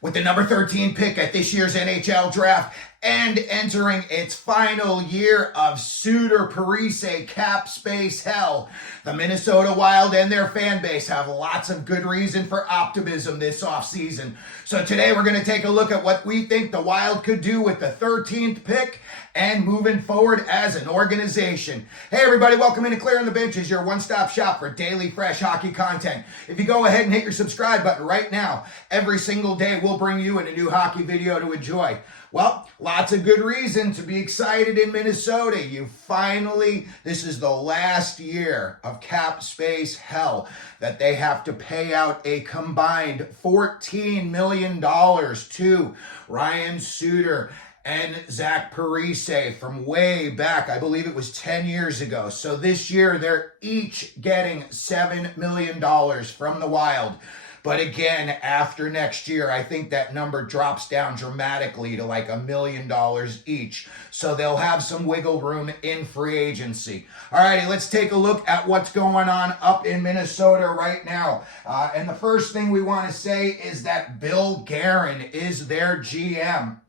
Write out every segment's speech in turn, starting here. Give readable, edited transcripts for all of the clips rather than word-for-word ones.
With the number 13 pick at this year's NHL Draft and entering its final year of Suter Parise cap space hell, the Minnesota Wild and their fan base have lots of good reason for optimism this offseason. So today we're going to take a look at what we think the Wild could do with the 13th pick and moving forward as an organization. Hey everybody, welcome into Clearing the Benches, your one-stop shop for daily fresh hockey content. If you go ahead and hit your subscribe button right now, every single day we'll bring you in a new hockey video to enjoy. Well, lots of good reason to be excited in Minnesota. This is the last year of cap space hell that they have to pay out a combined $14 million to Ryan Suter and Zach Parise from way back, I believe it was 10 years ago. So this year, they're each getting $7 million from the Wild. But again, after next year, I think that number drops down dramatically to like $1 million each. So they'll have some wiggle room in free agency. All righty, let's take a look at what's going on up in Minnesota right now. And the first thing we want to say is that Bill Guerin is their GM.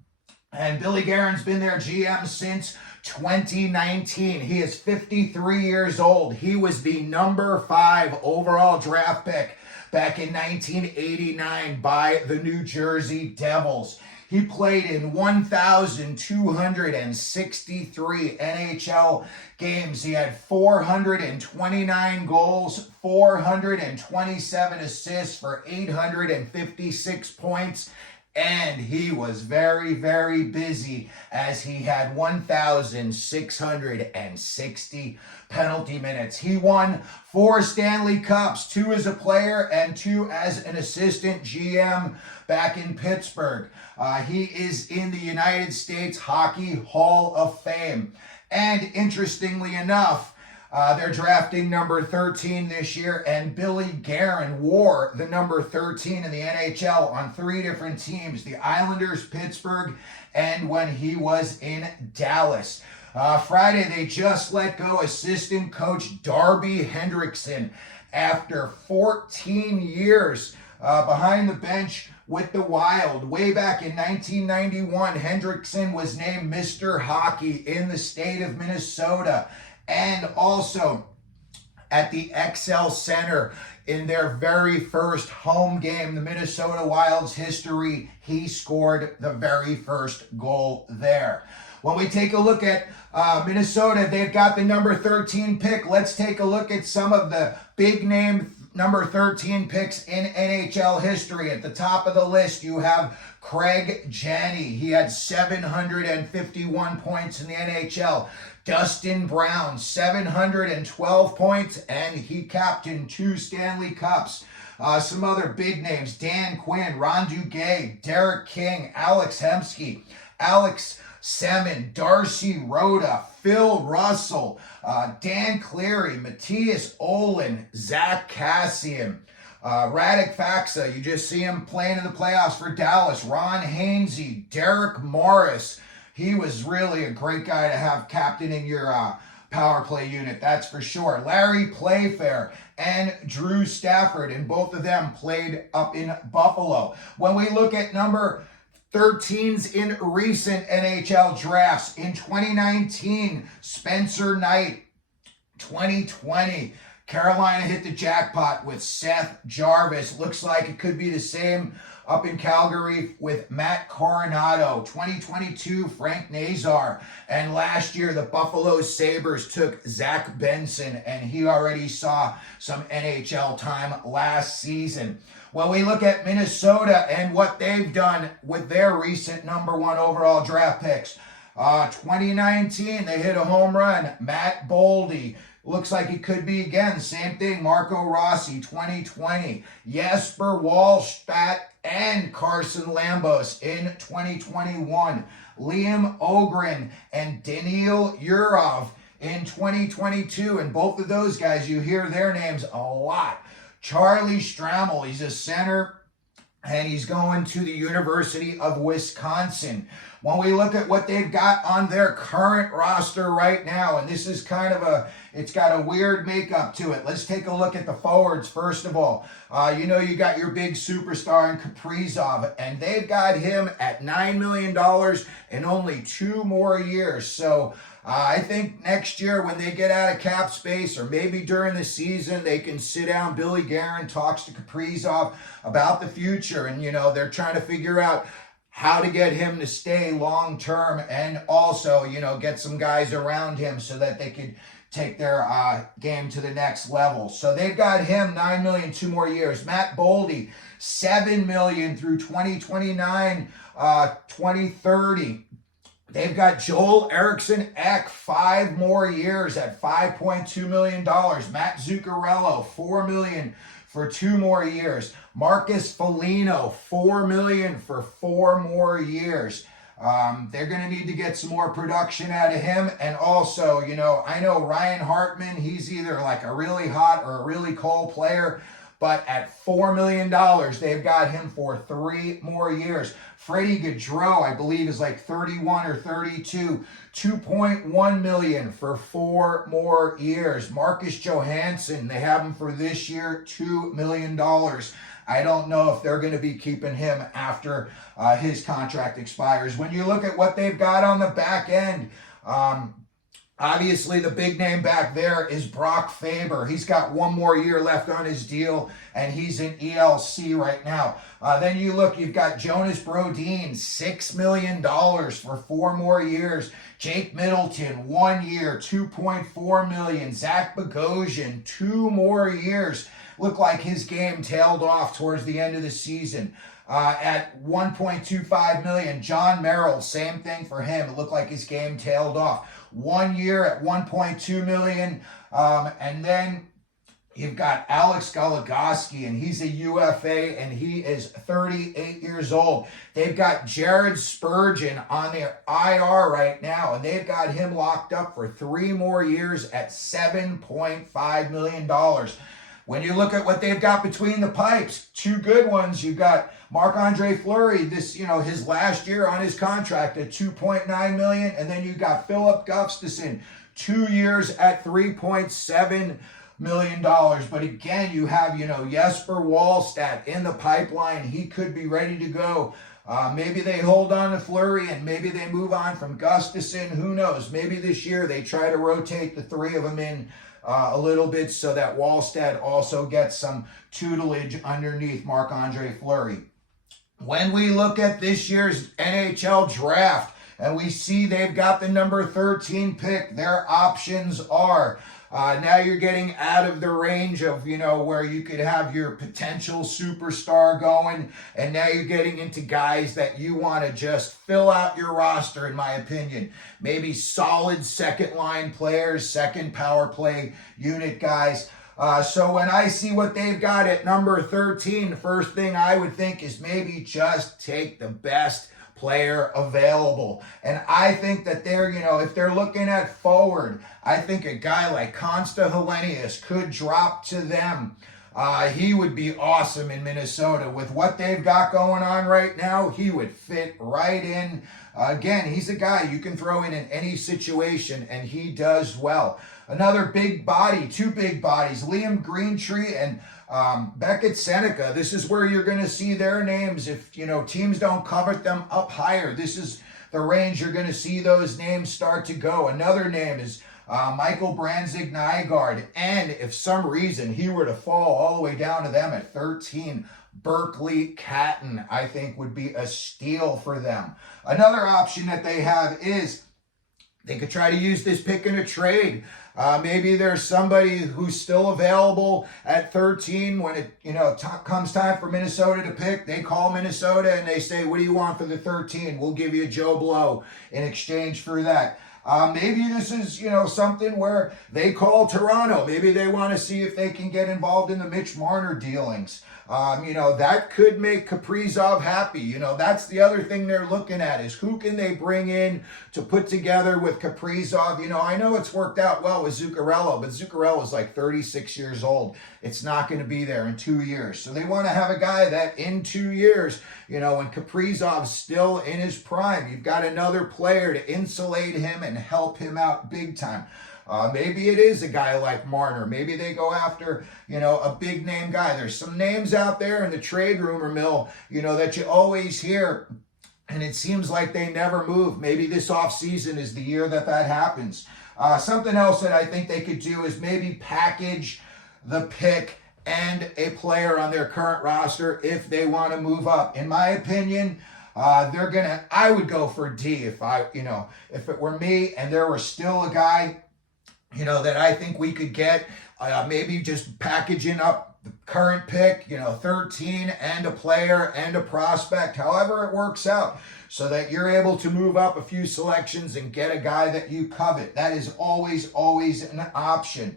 And Billy Guerin's been their GM since 2019. He is 53 years old. He was the number 5 overall draft pick back in 1989 by the New Jersey Devils. He played in 1,263 NHL games. He had 429 goals, 427 assists for 856 points. And he was very, very busy as he had 1,660 penalty minutes. He won 4 Stanley Cups, 2 as a player and 2 as an assistant GM back in Pittsburgh. He is in the United States Hockey Hall of Fame. And interestingly enough, they're drafting number 13 this year, and Billy Guerin wore the number 13 in the NHL on 3 different teams, the Islanders, Pittsburgh, and when he was in Dallas. Friday, they just let go assistant coach Darby Hendrickson after 14 years behind the bench with the Wild. Way back in 1991, Hendrickson was named Mr. Hockey in the state of Minnesota. And also at the XL Center in their very first home game, the Minnesota Wild's history, he scored the very first goal there. When we take a look at Minnesota, they've got the number 13 pick. Let's take a look at some of the big name number 13 picks in NHL history. At the top of the list, you have Craig Janney. He had 751 points in the NHL. Dustin Brown, 712 points, and he captained 2 Stanley Cups. Some other big names: Dan Quinn, Ron Duguay, Derek King, Alex Hemsky, Alex Semin, Darcy Rhoda, Phil Russell, Dan Cleary, Matthias Olin, Zach Kassian, Radek Faksa, you just see him playing in the playoffs for Dallas, Ron Hainsey, Derek Morris. He was really a great guy to have captaining your power play unit, that's for sure. Larry Playfair and Drew Stafford, and both of them played up in Buffalo. When we look at number 13s in recent NHL drafts, in 2019, Spencer Knight. 2020, Carolina hit the jackpot with Seth Jarvis. Looks like it could be the same up in Calgary with Matt Coronado. 2022, Frank Nazar. And last year, the Buffalo Sabres took Zach Benson, and he already saw some NHL time last season. When we look at Minnesota and what they've done with their recent number 1 overall draft picks, 2019, they hit a home run. Matt Boldy. Looks like it could be again. Same thing. Marco Rossi, 2020. Jesper Wallstedt and Carson Lambos in 2021. Liam Ogren and Daniil Yurov in 2022. And both of those guys, you hear their names a lot. Charlie Stramel, he's a center and he's going to the University of Wisconsin. When we look at what they've got on their current roster right now, and this is kind of it's got a weird makeup to it. Let's take a look at the forwards first of all. You got your big superstar in Kaprizov, and they've got him at $9 million and only 2 more years. So I think next year when they get out of cap space, or maybe during the season, they can sit down. Billy Guerin talks to Kaprizov about the future, and they're trying to figure out how to get him to stay long term, and also get some guys around him so that they could take their game to the next level. So they've got him $9 million, 2 more years. Matt Boldy, $7 million through 2029, 2030. They've got Joel Eriksson Ek, 5 more years at $5.2 million. Matt Zuccarello, $4 million for 2 more years. Marcus Foligno, $4 million for 4 more years. They're going to need to get some more production out of him. And also, I know Ryan Hartman, he's either like a really hot or a really cold player, but at $4 million, they've got him for 3 more years. Freddie Gaudreau, I believe, is like 31 or 32, $2.1 million for 4 more years. Marcus Johansson, they have him for this year, $2 million. I don't know if they're going to be keeping him after his contract expires. When you look at what they've got on the back end, obviously the big name back there is Brock Faber. He's got 1 more year left on his deal, and he's in ELC right now. Then you look, you've got Jonas Brodin, $6 million for 4 more years. Jake Middleton, 1 year, $2.4 million. Zach Bogosian, 2 more years. Looked like his game tailed off towards the end of the season. At $1.25 million. John Merrill, same thing for him. It looked like his game tailed off. 1 year at $1.2 million. And then you've got Alex Goligoski, and he's a UFA, and he is 38 years old. They've got Jared Spurgeon on their IR right now, and they've got him locked up for 3 more years at $7.5 million. When you look at what they've got between the pipes, 2 good ones. You've got Marc-Andre Fleury, his last year on his contract at $2.9 million. And then you got Philip Gustafsson, 2 years at $3.7 million. But again, you have, Jesper Wallstedt in the pipeline. He could be ready to go. Maybe they hold on to Fleury, and maybe they move on from Gustafsson. Who knows? Maybe this year they try to rotate the 3 of them in a little bit so that Wallstedt also gets some tutelage underneath Marc-Andre Fleury. When we look at this year's NHL Draft, and we see they've got the number 13 pick, their options are, now you're getting out of the range of, where you could have your potential superstar going, and now you're getting into guys that you want to just fill out your roster, in my opinion. Maybe solid second line players, second power play unit guys. So when I see what they've got at number 13, the first thing I would think is maybe just take the best player available. And I think that they're, if they're looking at forward, I think a guy like Konsta Helenius could drop to them. He would be awesome in Minnesota. With what they've got going on right now, he would fit right in. Again, he's a guy you can throw in any situation, and he does well. Another big body, 2 big bodies, Liam Greentree and Beckett Seneca. This is where you're going to see their names if, teams don't covet them up higher. This is the range you're going to see those names start to go. Another name is Michael Branzig-Nygaard. And if some reason he were to fall all the way down to them at 13, Berkeley Catton, I think, would be a steal for them. Another option that they have is they could try to use this pick in a trade. Maybe there's somebody who's still available at 13 when it comes time for Minnesota to pick. They call Minnesota and they say, what do you want for the 13? We'll give you Joe Blow in exchange for that. Maybe this is, something where they call Toronto. Maybe they want to see if they can get involved in the Mitch Marner dealings. That could make Kaprizov happy. That's the other thing they're looking at is who can they bring in to put together with Kaprizov. I know it's worked out well with Zuccarello, but Zuccarello is like 36 years old. It's not going to be there in 2 years. So they want to have a guy that in 2 years, when Kaprizov's still in his prime, you've got another player to insulate him and help him out big time. Maybe it is a guy like Marner. Maybe they go after, a big name guy. There's some names out there in the trade rumor mill, that you always hear, and it seems like they never move. Maybe this offseason is the year that happens. Something else that I think they could do is maybe package the pick and a player on their current roster if they want to move up. In my opinion, I would go for D if it were me and there were still a guy that I think we could get, maybe just packaging up the current pick, 13 and a player and a prospect, however it works out, so that you're able to move up a few selections and get a guy that you covet. That is always an option.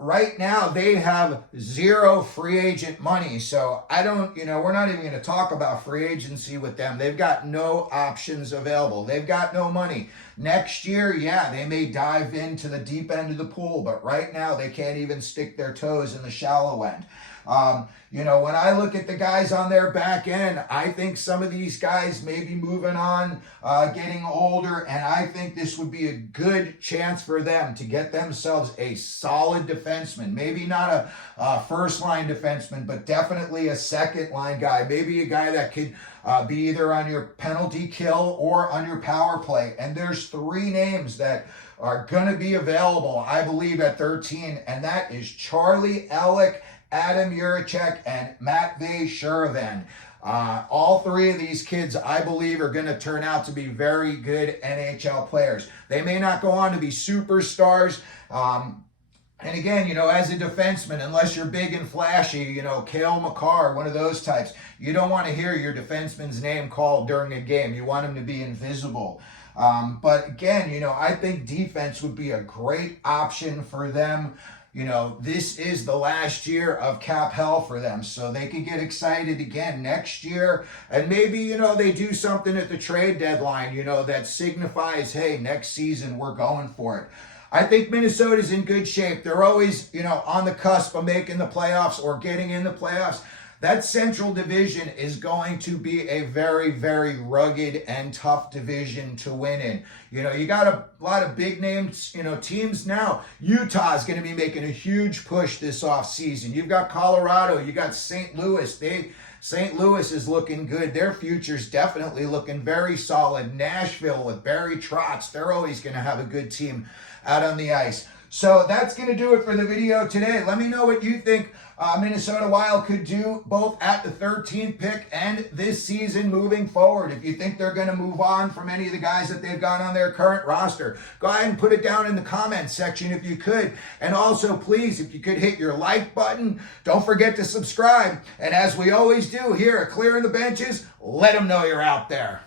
Right now, they have zero free agent money, so we're not even going to talk about free agency with them. They've got no options available. They've got no money. Next year, they may dive into the deep end of the pool, but right now, they can't even stick their toes in the shallow end. When I look at the guys on their back end, I think some of these guys may be moving on, getting older, and I think this would be a good chance for them to get themselves a solid defenseman. Maybe not a first-line defenseman, but definitely a second-line guy. Maybe a guy that could be either on your penalty kill or on your power play. And there's 3 names that are going to be available, I believe, at 13, and that is Charlie Elick, Adam Juracek, and Matvei Shervin. All 3 of these kids, I believe, are going to turn out to be very good NHL players. They may not go on to be superstars. And again, as a defenseman, unless you're big and flashy, Cale Makar, one of those types, you don't want to hear your defenseman's name called during a game. You want him to be invisible. But again, I think defense would be a great option for them. This is the last year of cap hell for them, so they can get excited again next year. And maybe, they do something at the trade deadline, that signifies, hey, next season we're going for it. I think Minnesota's in good shape. They're always, on the cusp of making the playoffs or getting in the playoffs. That Central Division is going to be a very, very rugged and tough division to win in. You got a lot of big names, teams now. Utah's going to be making a huge push this offseason. You've got Colorado. You got St. Louis. St. Louis is looking good. Their future's definitely looking very solid. Nashville with Barry Trotz. They're always going to have a good team out on the ice. So that's going to do it for the video today. Let me know what you think Minnesota Wild could do both at the 13th pick and this season moving forward. If you think they're going to move on from any of the guys that they've got on their current roster, go ahead and put it down in the comments section if you could. And also, please, if you could hit your like button, don't forget to subscribe. And as we always do here at Clearing the Benches, let them know you're out there.